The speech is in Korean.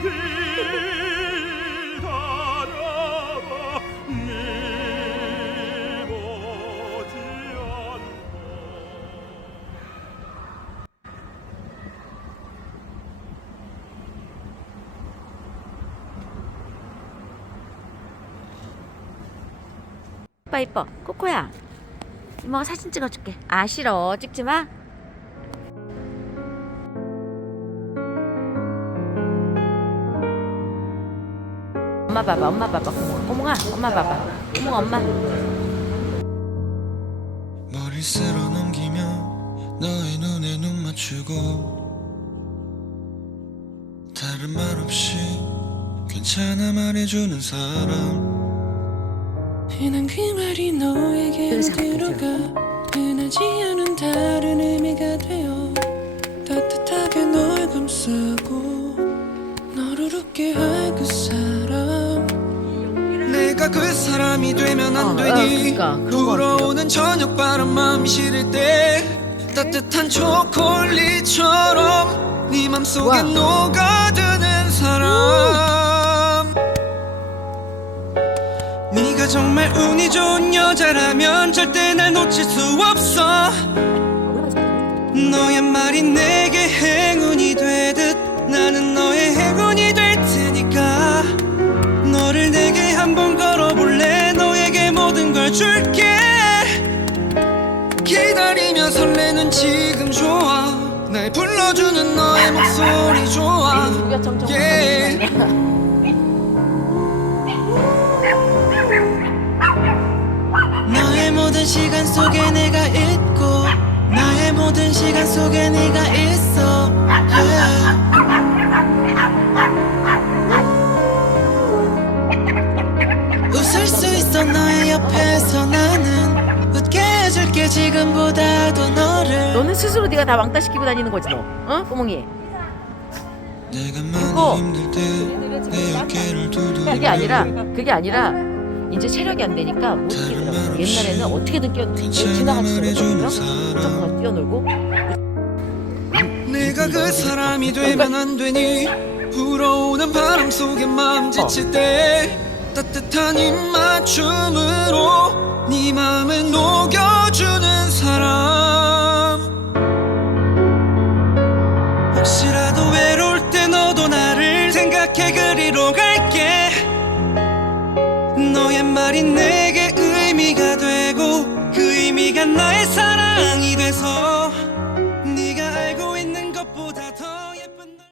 이뻐 이뻐. 코코야. 이모가 사진 찍어줄게. 아 싫어. 찍지마. 엄마 봐봐 엄마 봐봐. 꼬몽아 엄마 봐봐. 꼬몽아 엄마. 머리 쓸어 넘기며 너의 눈에 눈 맞추고 다른 말 없이 괜찮아 말해주는 사람. 흔한 그 말이 너에게 그래서 들어가 흔하지 않은 다른 의미가 되어 따뜻하게 널 감싸고 너를 웃게 할 그 사람이 되면 어, 안 어, 되니? 그러니까 거 불어오는 저녁 바람 마음이 시릴 때 따뜻한 초콜릿처럼 네 맘속에 와. 녹아드는 사람. 네가 정말 운이 좋은 여자라면 절대 날 놓칠 수 없어. 너의 말이 내게 행운이 되 지금 좋아 날 불러주는 너의 목소리 좋아 yeah. 너의 모든 시간 속에 내가 있고 나의 모든 시간 속에 네가 있어 yeah. 웃을 수 있어 너의 옆에서 나는 너는 스스로 네가 다 왕따 시키고 다니는 거지 너. 어? 꼬몽이? 두드려 그게 아니라 그게 아니라 이제 체력이 안 되니까 못 뛰더라고. 옛날에는 어떻게든 뛰어 지나갈 수 있었거든요. 무조건 뛰어놀고. 내가 그 사람이 되면 안 되니? 불어오는 바람 속에 마음 지칠 때 따뜻한 입맞춤으로 혹시라도 외로울 때 너도 나를 생각해 그리로 갈게. 너의 말이 내게 의미가 되고 그 의미가 나의 사랑이 돼서